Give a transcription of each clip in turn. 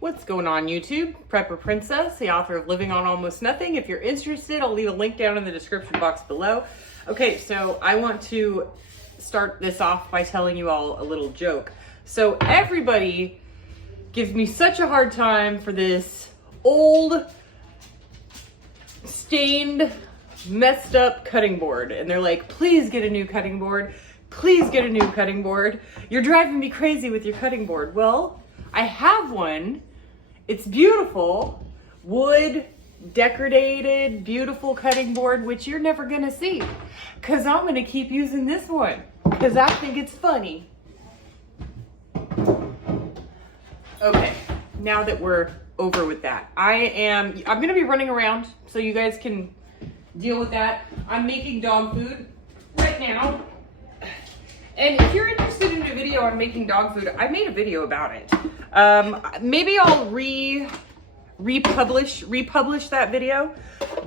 What's going on YouTube? Prepper Princess, the author of Living on Almost Nothing. If you're interested, I'll leave a link down in the description box below. Okay, so I want to start this off by telling you all a little joke. So everybody gives me such a hard time for this old, stained, messed up cutting board. And they're like, please get a new cutting board. Please get a new cutting board. You're driving me crazy with your cutting board. Well, I have one. It's beautiful, wood, decorated, beautiful cutting board, which you're never gonna see. Cause I'm gonna keep using this one, cause I think it's funny. Okay, now that we're over with that, I'm gonna be running around so you guys can deal with that. I'm making dog food right now. And if you're interested in a video on making dog food, I made a video about it. Maybe I'll republish that video.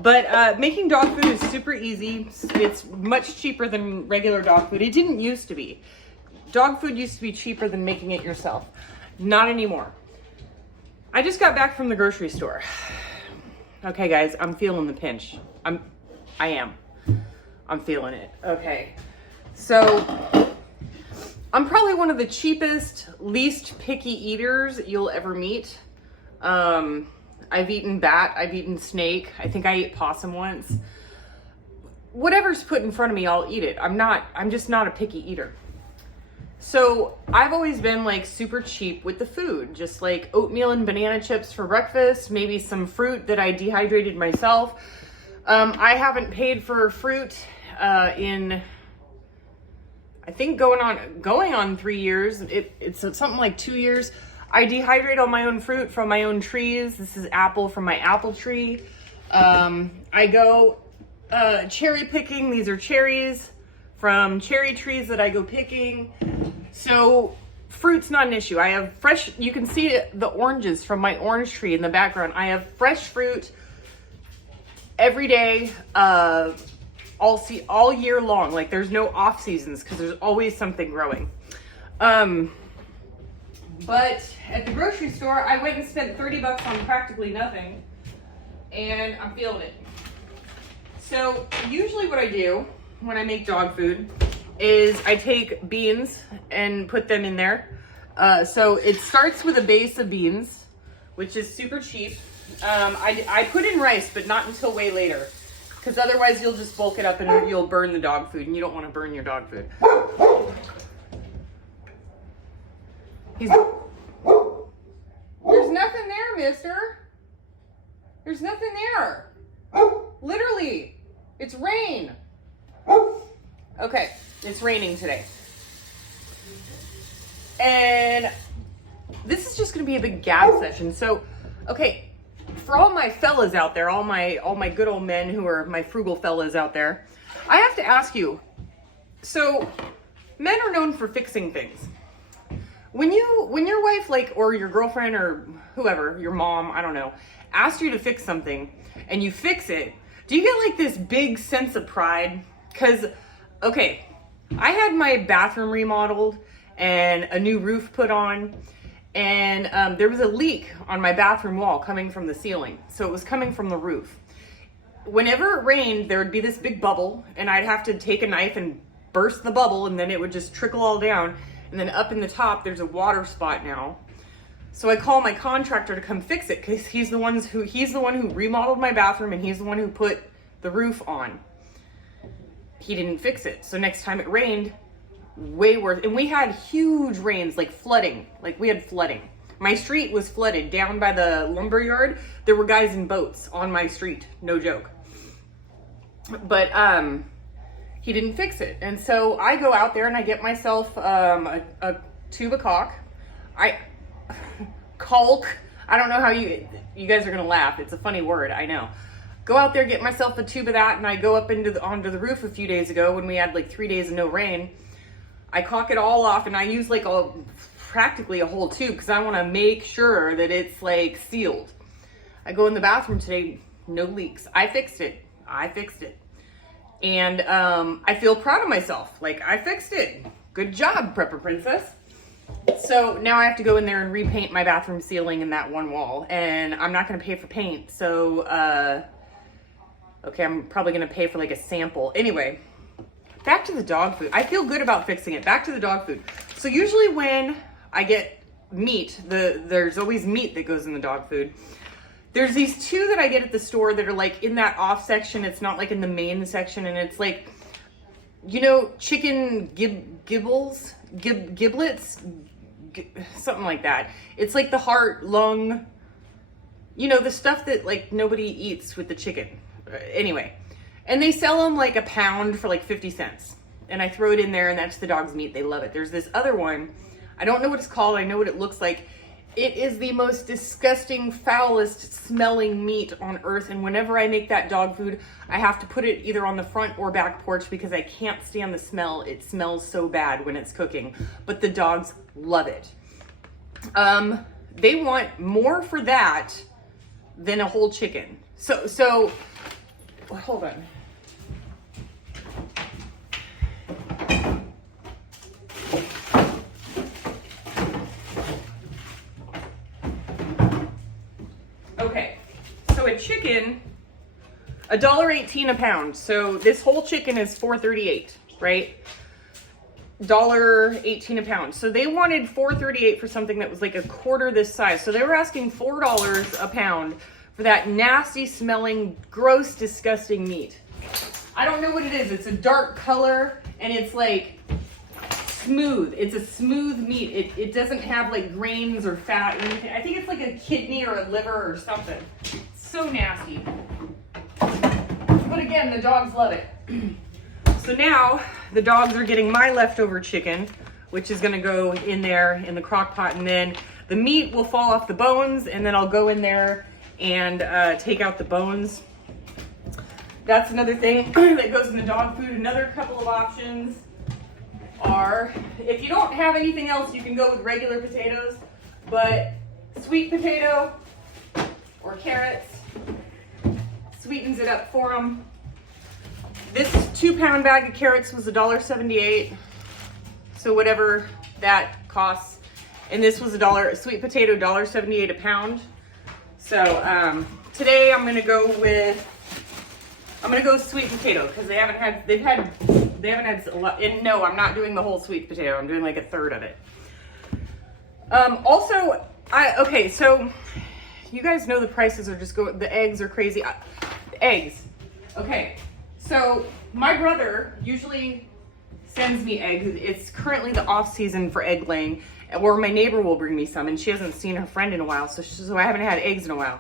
But making dog food is super easy. It's much cheaper than regular dog food. It didn't used to be. Dog food used to be cheaper than making it yourself. Not anymore. I just got back from the grocery store. Okay, guys, I'm feeling the pinch. I'm feeling it. Okay. So I'm probably one of the cheapest, least picky eaters you'll ever meet. I've eaten bat, I've eaten snake. I think I ate possum once. Whatever's put in front of me, I'll eat it. I'm just not a picky eater. So I've always been like super cheap with the food, just like oatmeal and banana chips for breakfast, maybe some fruit that I dehydrated myself. I haven't paid for fruit in, I think going on 3 years. It's something like 2 years. I dehydrate all my own fruit from my own trees. This is apple from my apple tree. I go cherry picking. These are cherries from cherry trees that I go picking. So fruit's not an issue. I have fresh, you can see the oranges from my orange tree in the background. I have fresh fruit every day. All year long. Like there's no off seasons because there's always something growing. But at the grocery store, I went and spent 30 bucks on practically nothing, and I'm feeling it. So usually what I do when I make dog food is I take beans and put them in there. So it starts with a base of beans, which is super cheap. I put in rice, but not until way later. Because otherwise you'll just bulk it up and you'll burn the dog food, and you don't want to burn your dog food. There's nothing there, mister. There's nothing there. Literally. It's rain. Okay, it's raining today. And this is just going to be a big gab session. So, okay. For all my fellas out there, all my good old men who are my frugal fellas out there, I have to ask you, so men are known for fixing things. When your wife, like, or your girlfriend or whoever, your mom, I don't know, asks you to fix something and you fix it, do you get like this big sense of pride? Because, okay, I had my bathroom remodeled and a new roof put on. And there was a leak on my bathroom wall coming from the ceiling. So it was coming from the roof. Whenever it rained, there would be this big bubble, and I'd have to take a knife and burst the bubble, and then it would just trickle all down. And then up in the top, there's a water spot now. So I call my contractor to come fix it, because he's the one who remodeled my bathroom, and he's the one who put the roof on. He didn't fix it. So next time it rained, way worse. And we had huge rains, like flooding. Like we had flooding. My street was flooded down by the lumber yard. There were guys in boats on my street. No joke. But he didn't fix it. And so I go out there and I get myself a tube of caulk. Caulk. I don't know how you guys are gonna laugh. It's a funny word, I know. Go out there, get myself a tube of that, and I go up onto the roof a few days ago when we had like 3 days of no rain. I caulk it all off, and I use like practically a whole tube because I want to make sure that it's like sealed. I go in the bathroom today, no leaks. I fixed it. And I feel proud of myself. Like, I fixed it. Good job, Prepper Princess. So now I have to go in there and repaint my bathroom ceiling and that one wall, and I'm not going to pay for paint. So, okay, I'm probably going to pay for like a sample. Anyway, back to the dog food. I feel good about fixing it. Back to the dog food. So usually when I get meat, there's always meat that goes in the dog food. There's these two that I get at the store that are like in that off section. It's not like in the main section, and it's like, you know, chicken giblets, something like that. It's like the heart, lung, you know, the stuff that like nobody eats with the chicken. Anyway, and they sell them like a pound for like 50 cents. And I throw it in there, and that's the dog's meat. They love it. There's this other one. I don't know what it's called. I know what it looks like. It is the most disgusting, foulest smelling meat on earth. And whenever I make that dog food, I have to put it either on the front or back porch because I can't stand the smell. It smells so bad when it's cooking, but the dogs love it. They want more for that than a whole chicken. So hold on. Okay, so a chicken, $1.18 a pound. So this whole chicken is $4.38, right? $1.18 a pound. So they wanted $4.38 for something that was like a quarter this size. So they were asking $4 a pound for that nasty smelling, gross, disgusting meat. I don't know what it is. It's a dark color and it's like smooth. It's a smooth meat. It doesn't have like grains or fat or anything. I think it's like a kidney or a liver or something. It's so nasty. But again, the dogs love it. So now the dogs are getting my leftover chicken, which is gonna go in there in the crock pot, and then the meat will fall off the bones, and then I'll go in there and take out the bones. That's another thing that goes in the dog food. Another couple of options are, if you don't have anything else, you can go with regular potatoes, but sweet potato or carrots sweetens it up for them. This 2-pound bag of carrots was $1.78, so whatever that costs. And this was sweet potato, $1.78 a pound. So today I'm gonna go sweet potato because they haven't had a lot. And no, I'm not doing the whole sweet potato. I'm doing like a third of it. Also, okay, so you guys know the prices are just the eggs are crazy. Eggs, okay. So my brother usually sends me eggs. It's currently the off season for egg laying, or my neighbor will bring me some, and she hasn't seen her friend in a while, so I haven't had eggs in a while.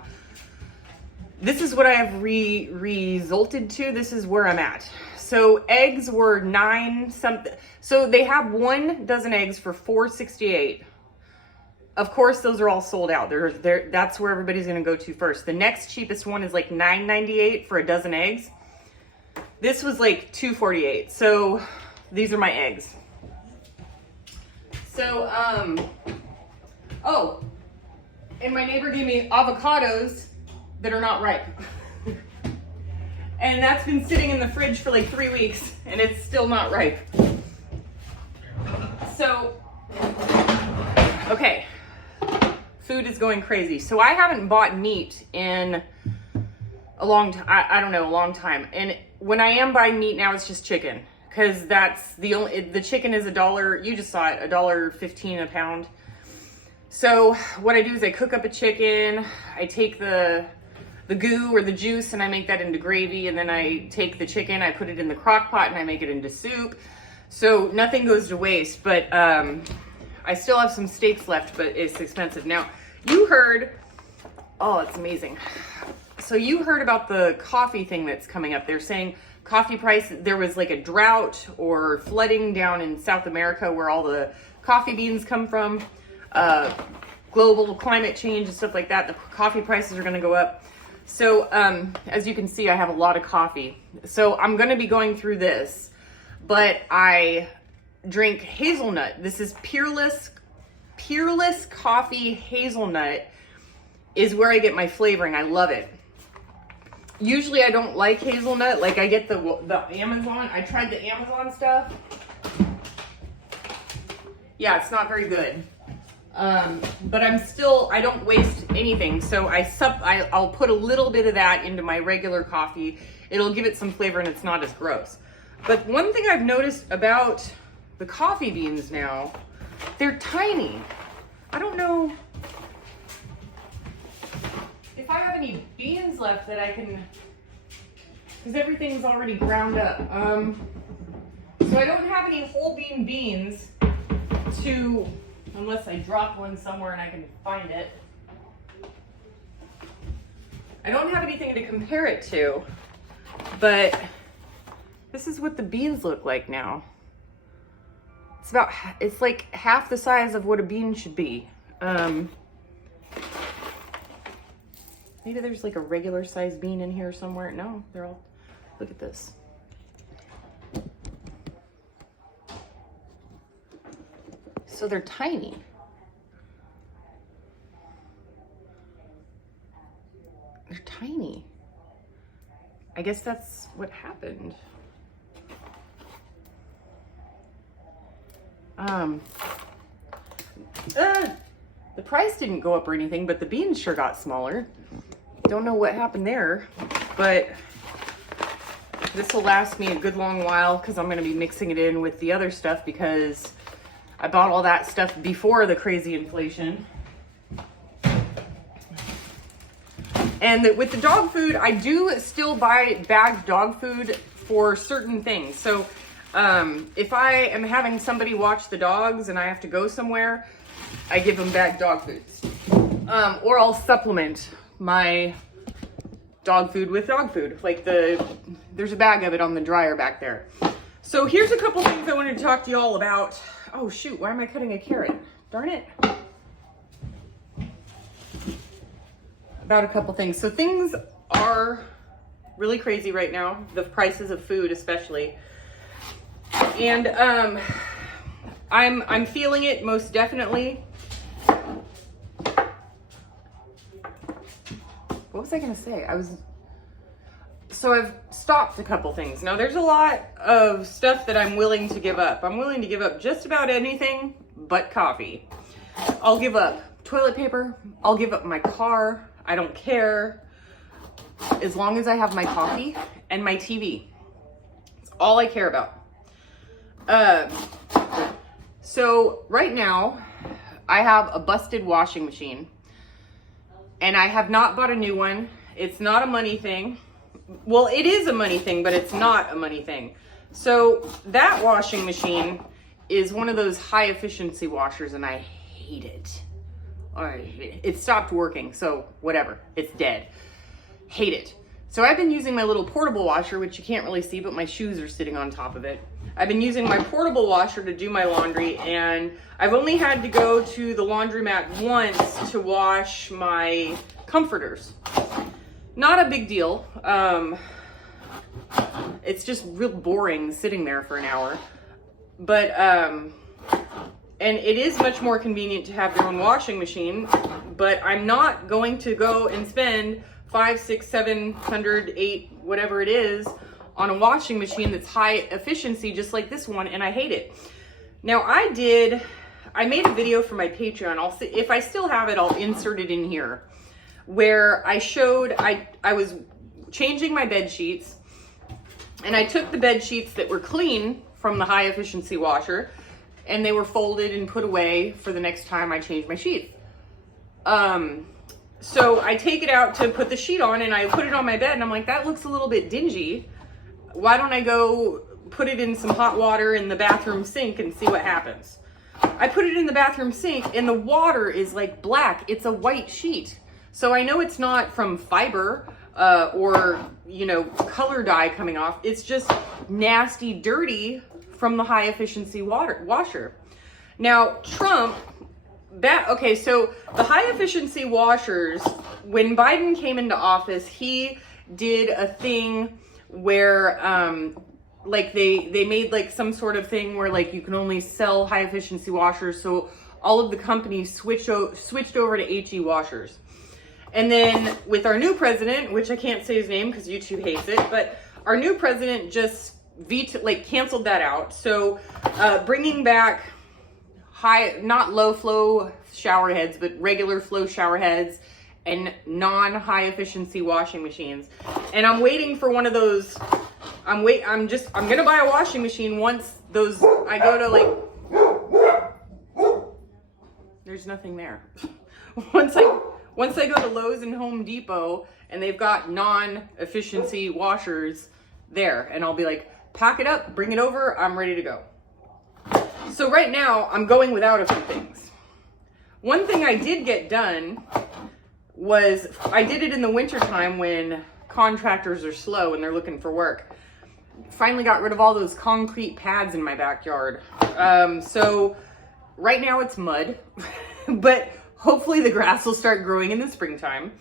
This is what I have resulted to. This is where I'm at. So eggs were 9 something. So they have 1 dozen eggs for $4.68. Of course, those are all sold out. That's where everybody's gonna go to first. The next cheapest one is like $9.98 for a dozen eggs. This was like $2.48. So these are my eggs. So, oh, and my neighbor gave me avocados that are not ripe. And that's been sitting in the fridge for like 3 weeks and it's still not ripe. So, okay, food is going crazy. So I haven't bought meat in a long time. I don't know, a long time. And when I am buying meat now, it's just chicken, because that's the chicken is $1, you just saw it, $1.15 a pound. So what I do is I cook up a chicken, I take the goo or the juice and I make that into gravy, and then I take the chicken, I put it in the crock pot and I make it into soup. So nothing goes to waste, but I still have some steaks left, but it's expensive. Now, you heard, oh, it's amazing. So you heard about the coffee thing that's coming up. They're saying coffee price, there was like a drought or flooding down in South America where all the coffee beans come from, global climate change and stuff like that. The coffee prices are gonna go up. So as you can see, I have a lot of coffee. So I'm gonna be going through this, but I drink hazelnut. This is Peerless Coffee Hazelnut is where I get my flavoring. I love it. Usually I don't like hazelnut. Like I get the Amazon. I tried the Amazon stuff. Yeah, it's not very good. But I don't waste anything. So I'll put a little bit of that into my regular coffee. It'll give it some flavor and it's not as gross. But one thing I've noticed about the coffee beans now, they're tiny. I don't know if I have any beans left that I can, because everything's already ground up. So I don't have any whole beans to, unless I drop one somewhere and I can find it. I don't have anything to compare it to, but this is what the beans look like now. It's like half the size of what a bean should be. Maybe there's like a regular size bean in here somewhere. No, they're all, look at this. So they're tiny. They're tiny. I guess that's what happened. The price didn't go up or anything, but the beans sure got smaller. Don't know what happened there, but this will last me a good long while because I'm going to be mixing it in with the other stuff because I bought all that stuff before the crazy inflation. And with the dog food, I do still buy bagged dog food for certain things. So if I am having somebody watch the dogs and I have to go somewhere, I give them bagged dog foods. Or I'll supplement my dog food with dog food. Like there's a bag of it on the dryer back there. So here's a couple things I wanted to talk to you all about. Oh shoot, why am I cutting a carrot? Darn it. About a couple things. So things are really crazy right now. The prices of food especially. And I'm feeling it most definitely. What was I gonna say? So I've stopped a couple things. Now there's a lot of stuff that I'm willing to give up. I'm willing to give up just about anything but coffee. I'll give up toilet paper. I'll give up my car. I don't care. As long as I have my coffee and my TV. It's all I care about. So right now I have a busted washing machine and I have not bought a new one. It's not a money thing. Well, it is a money thing, but it's not a money thing. So that washing machine is one of those high efficiency washers and I hate it. It stopped working, so whatever, it's dead. Hate it. So I've been using my little portable washer, which you can't really see, but my shoes are sitting on top of it. I've been using my portable washer to do my laundry, and I've only had to go to the laundromat once to wash my comforters. Not a big deal. It's just real boring sitting there for an hour. But, and it is much more convenient to have your own washing machine, but I'm not going to go and spend $500, $600, $700, $800, whatever it is on a washing machine that's high efficiency, just like this one, and I hate it. Now I made a video for my Patreon. I'll see if I still have it, I'll insert it in here, where I showed, I was changing my bed sheets, and I took the bed sheets that were clean from the high efficiency washer, and they were folded and put away for the next time I changed my sheet. So I take it out to put the sheet on and I put it on my bed and I'm like, that looks a little bit dingy. Why don't I go put it in some hot water in the bathroom sink and see what happens? I put it in the bathroom sink and the water is like black. It's a white sheet. So I know it's not from fiber or, you know, color dye coming off. It's just nasty, dirty from the high efficiency washer. Now, Trump, okay, so the high efficiency washers, when Biden came into office, he did a thing where, like they made like some sort of thing where like you can only sell high efficiency washers. So all of the companies switched over to HE washers. And then with our new president, which I can't say his name because YouTube hates it, but our new president just canceled that out. So bringing back not low flow shower heads, but regular flow shower heads and non-high efficiency washing machines. And I'm waiting for one of those. I'm gonna buy a washing machine once those, I go to like, there's nothing there. Once I go to Lowe's and Home Depot and they've got non-efficiency washers there, and I'll be like, pack it up, bring it over, I'm ready to go. So right now I'm going without a few things. One thing I did get done was, I did it in the winter time when contractors are slow and they're looking for work. Finally got rid of all those concrete pads in my backyard. So right now it's mud, but hopefully the grass will start growing in the springtime,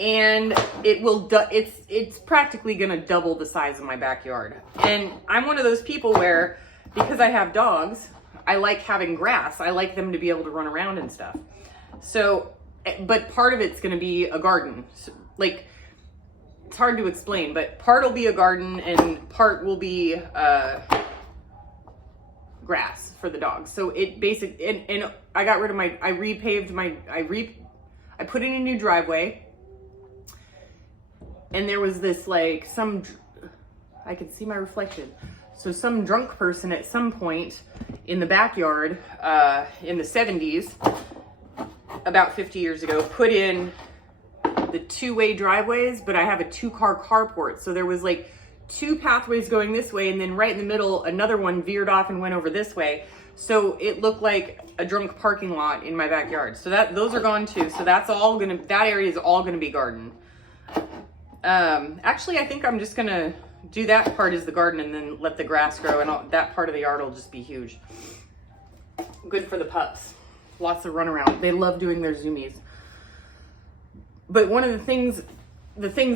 and it's practically gonna double the size of my backyard. And I'm one of those people where, because I have dogs, I like having grass. I like them to be able to run around and stuff. So, but part of it's gonna be a garden. So, like, it's hard to explain, but part will be a garden and part will be grass for the dogs. So it and I got rid of I put in a new driveway, and there was this like I could see my reflection. So some drunk person at some point in the backyard in the 70s, about 50 years ago, put in the two-way driveways, but I have a 2-car carport. So there was like 2 pathways going this way, and then right in the middle, another one veered off and went over this way. So it looked like a drunk parking lot in my backyard. So those are gone too. So that area is all gonna be garden. Actually, I think I'm just gonna do that part as the garden and then let the grass grow, and that part of the yard will just be huge. Good for the pups. Lots of runaround. They love doing their zoomies. But one of the things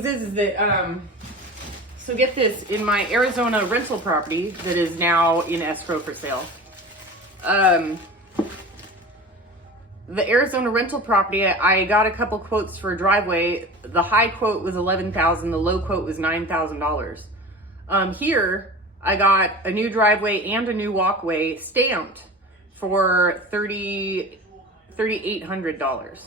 is that, so get this, in my Arizona rental property that is now in escrow for sale, the Arizona rental property, I got a couple quotes for a driveway. The high quote was $11,000, the low quote was $9,000. Here, I got a new driveway and a new walkway stamped for $3,800.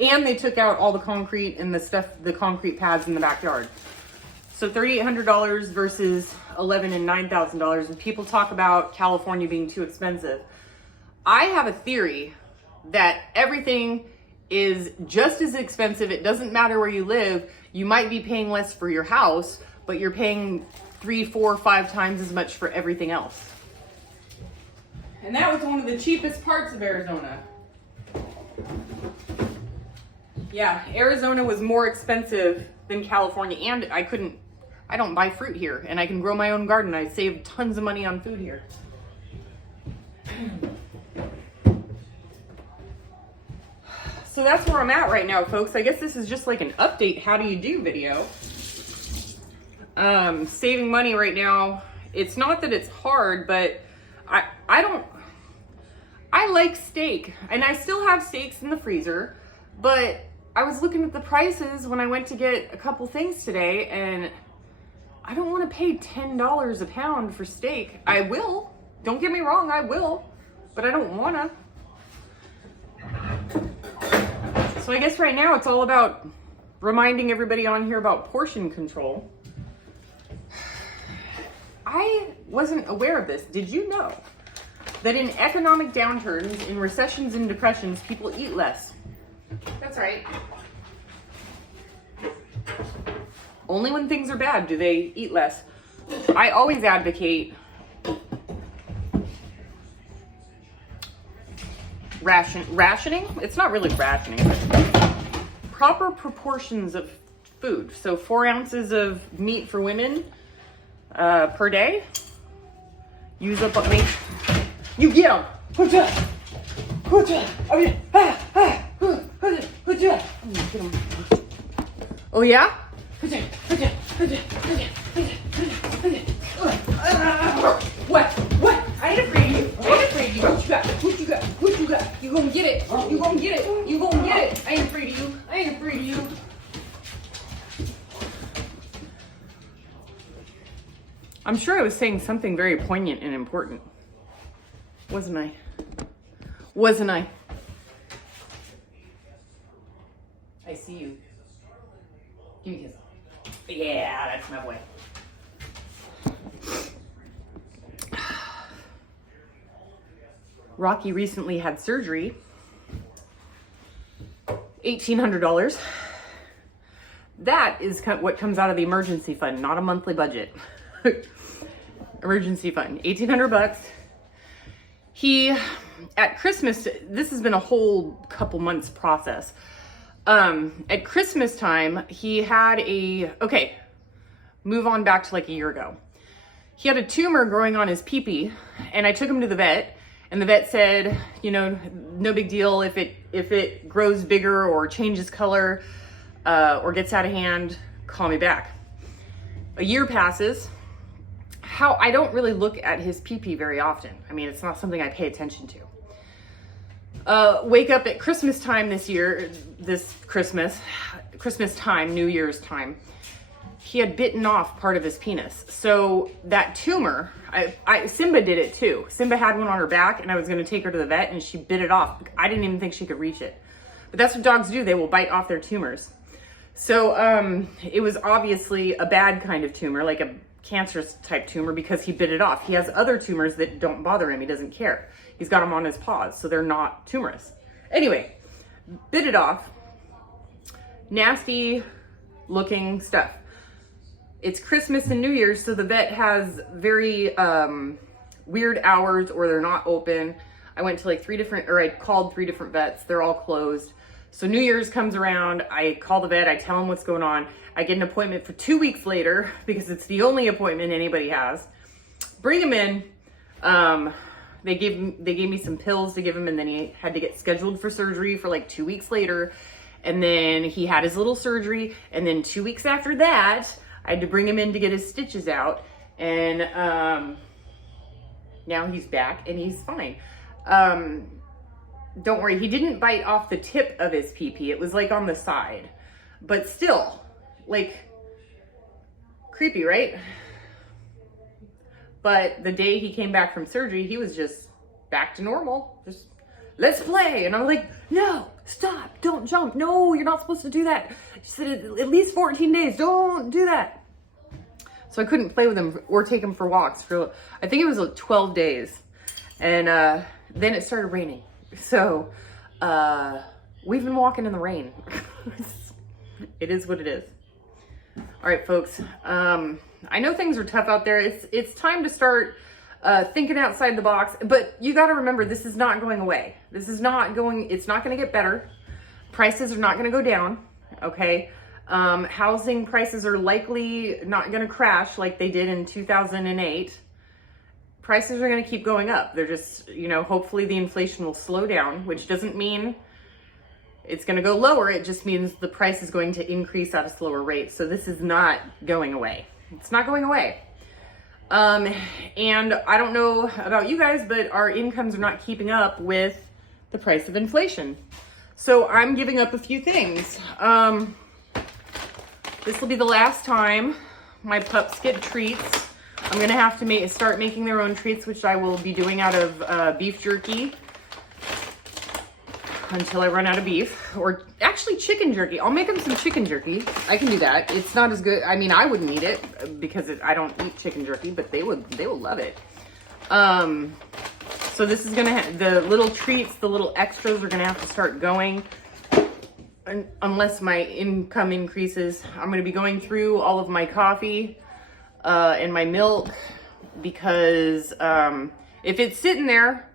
And they took out all the concrete and the concrete pads in the backyard. So $3,800 versus $11,000 and $9,000. And people talk about California being too expensive. I have a theory that everything is just as expensive. It doesn't matter where you live. You might be paying less for your house, but you're paying 3, 4, 5 times as much for everything else. And that was one of the cheapest parts of Arizona. Yeah, Arizona was more expensive than California, and I don't buy fruit here, and I can grow my own garden. I save tons of money on food here. So that's where I'm at right now, folks. I guess this is just like an update, how do you do video. Saving money right now. It's not that it's hard, but I like steak, and I still have steaks in the freezer, but I was looking at the prices when I went to get a couple things today, and I don't want to pay $10 a pound for steak. I will. Don't get me wrong, I will, but I don't want to. So I guess right now it's all about reminding everybody on here about portion control. I wasn't aware of this. Did you know that in economic downturns, in recessions and depressions, people eat less? That's right. Only when things are bad do they eat less. I always advocate rationing. It's not really rationing, but proper proportions of food. So 4 ounces of meat for women per day. Use up what meat. You get them. Oh yeah? What? I ain't afraid of you. What you got? You gonna get it. You gonna get it. I ain't afraid of you. I'm sure I was saying something very poignant and important. Wasn't I? Wasn't I? I see you. Give me a kiss. Yeah, that's my boy. Rocky recently had surgery. $1,800. That is what comes out of the emergency fund, not a monthly budget. Emergency fund, 1,800 bucks. He, at Christmas, this has been a whole couple months process. At Christmas time, he had okay, move on back to like a year ago. He had a tumor growing on his pee-pee, and I took him to the vet, and the vet said, you know, no big deal if it grows bigger or changes color, or gets out of hand, call me back. A year passes. I don't really look at his pee-pee very often. I mean, it's not something I pay attention to. Wake up at Christmas time this Christmas time, New Year's time, he had bitten off part of his penis. So that tumor, Simba did it too. Simba had one on her back, and I was gonna take her to the vet, and she bit it off. I didn't even think she could reach it. But that's what dogs do. They will bite off their tumors. So it was obviously a bad kind of tumor, like a cancerous type tumor, because he bit it off. He has other tumors that don't bother him. He doesn't care. He's got them on his paws, so they're not tumorous. Anyway, bit it off. Nasty looking stuff. It's Christmas and New Year's, so the vet has very weird hours, or they're not open. I went to like I called 3 different vets. They're all closed. So New Year's comes around, I call the vet, I tell him what's going on. I get an appointment for 2 weeks later, because it's the only appointment anybody has. Bring him in. They gave me some pills to give him, and then he had to get scheduled for surgery for like 2 weeks later. And then he had his little surgery, and then 2 weeks after that, I had to bring him in to get his stitches out. And now he's back and he's fine. Don't worry, he didn't bite off the tip of his pee-pee. It was like on the side, but still, like, creepy, right? But the day he came back from surgery, he was just back to normal. Just, let's play. And I was like, no, stop, don't jump. No, you're not supposed to do that. She said at least 14 days, don't do that. So I couldn't play with him or take him for walks for, I think it was like 12 days. And then it started raining. So we've been walking in the rain. It is what it is. All right, folks. I know things are tough out there. It's time to start thinking outside the box, but you got to remember, this is not going away. It's not going to get better. Prices are not going to go down. Okay. Housing prices are likely not going to crash like they did in 2008. Prices are going to keep going up. They're just, hopefully the inflation will slow down, which doesn't mean it's going to go lower. It just means the price is going to increase at a slower rate. So this is not going away. It's not going away. And I don't know about you guys, but our incomes are not keeping up with the price of inflation. So I'm giving up a few things. This will be the last time my pups get treats. I'm gonna have to start making their own treats, which I will be doing out of beef jerky until I run out of beef, or actually chicken jerky. I'll make them some chicken jerky. I can do that. It's not as good. I mean, I wouldn't eat it because I don't eat chicken jerky, but they will love it. So this is gonna the little treats, the little extras are gonna have to start going. Unless my income increases. I'm gonna be going through all of my coffee and my milk, because if it's sitting there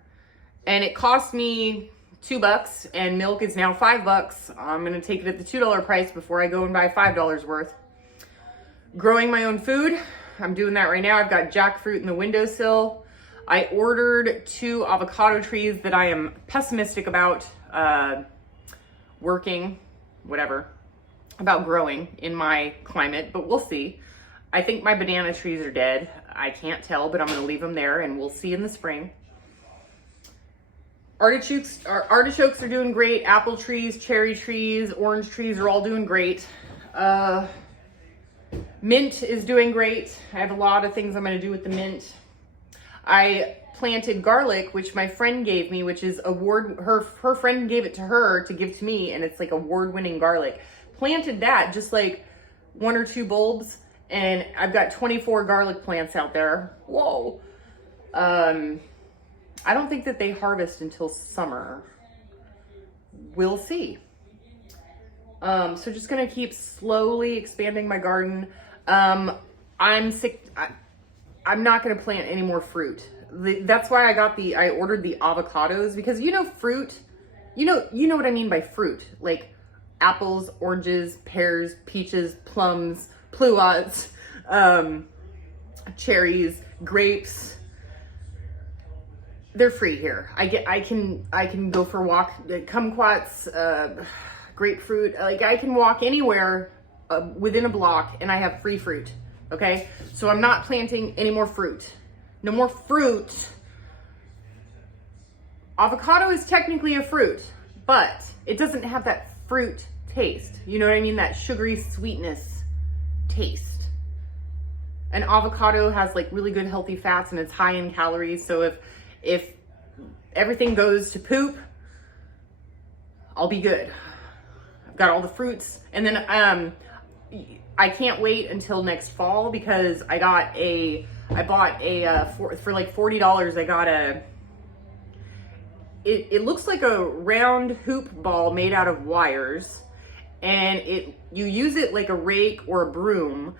and it costs me $2 and milk is now $5, I'm gonna take it at the $2 price before I go and buy $5 worth. Growing my own food, I'm doing that right now. I've got jackfruit in the windowsill. I ordered 2 avocado trees that I am pessimistic about about growing in my climate, but we'll see. I think my banana trees are dead. I can't tell, but I'm gonna leave them there and we'll see in the spring. Artichokes are doing great. Apple trees, cherry trees, orange trees are all doing great. Mint is doing great. I have a lot of things I'm gonna do with the mint. I planted garlic, which my friend gave me, which is her friend gave it to her to give to me, and it's like award-winning garlic. Planted that, just like 1 or 2 bulbs, and I've got 24 garlic plants out there. Whoa. I don't think that they harvest until summer. We'll see. So just gonna keep slowly expanding my garden. I'm sick. I'm not gonna plant any more fruit. That's why I ordered the avocados, because fruit, you know what I mean by fruit, like apples, oranges, pears, peaches, plums, pluots, cherries, grapes. They're free here. I can go for a walk, kumquats, grapefruit. Like, I can walk anywhere within a block and I have free fruit. Okay, so I'm not planting any more fruit. No more fruit. Avocado is technically a fruit, but it doesn't have that fruit taste. You know what I mean? That sugary sweetness taste. An avocado has like really good healthy fats and it's high in calories. So if everything goes to poop, I'll be good. I've got all the fruits. And then I can't wait until next fall, because I bought for like $40. I got it looks like a round hoop ball made out of wires, and you use it like a rake or a broom,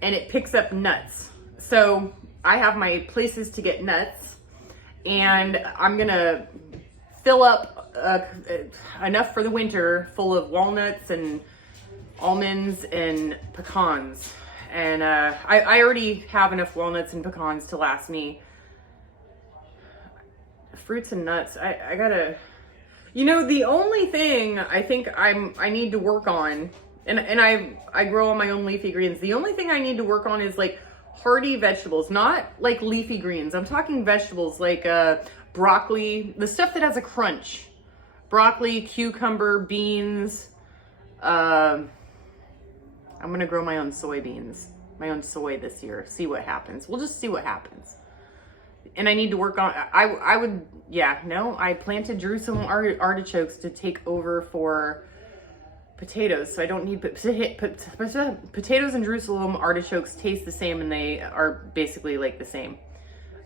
and it picks up nuts. So I have my places to get nuts, and I'm gonna fill up enough for the winter, full of walnuts and almonds and pecans. And I already have enough walnuts and pecans to last me. Fruits and nuts, I gotta, the only thing I think I need to work on, and I grow on my own leafy greens. The only thing I need to work on is like hearty vegetables, not like leafy greens. I'm talking vegetables like broccoli, the stuff that has a crunch. Broccoli, cucumber, beans. I'm gonna grow my own soybeans, my own soy this year. See what happens. We'll just see what happens. And I need to work on, I planted Jerusalem artichokes to take over for potatoes. So I don't need, potatoes and Jerusalem artichokes taste the same, and they are basically like the same,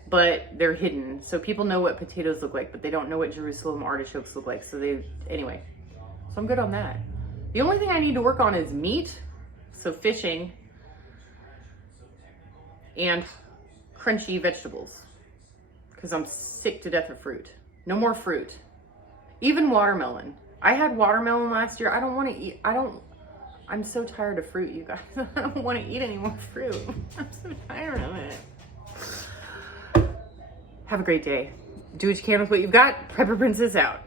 but they're hidden. So people know what potatoes look like, but they don't know what Jerusalem artichokes look like. So anyway, so I'm good on that. The only thing I need to work on is meat. So fishing and crunchy vegetables, because I'm sick to death of fruit. No more fruit. Even watermelon. I had watermelon last year. I don't want to eat. I'm so tired of fruit, you guys. I don't want to eat any more fruit. I'm so tired of it. Have a great day. Do what you can with what you've got. Prepper Princess out.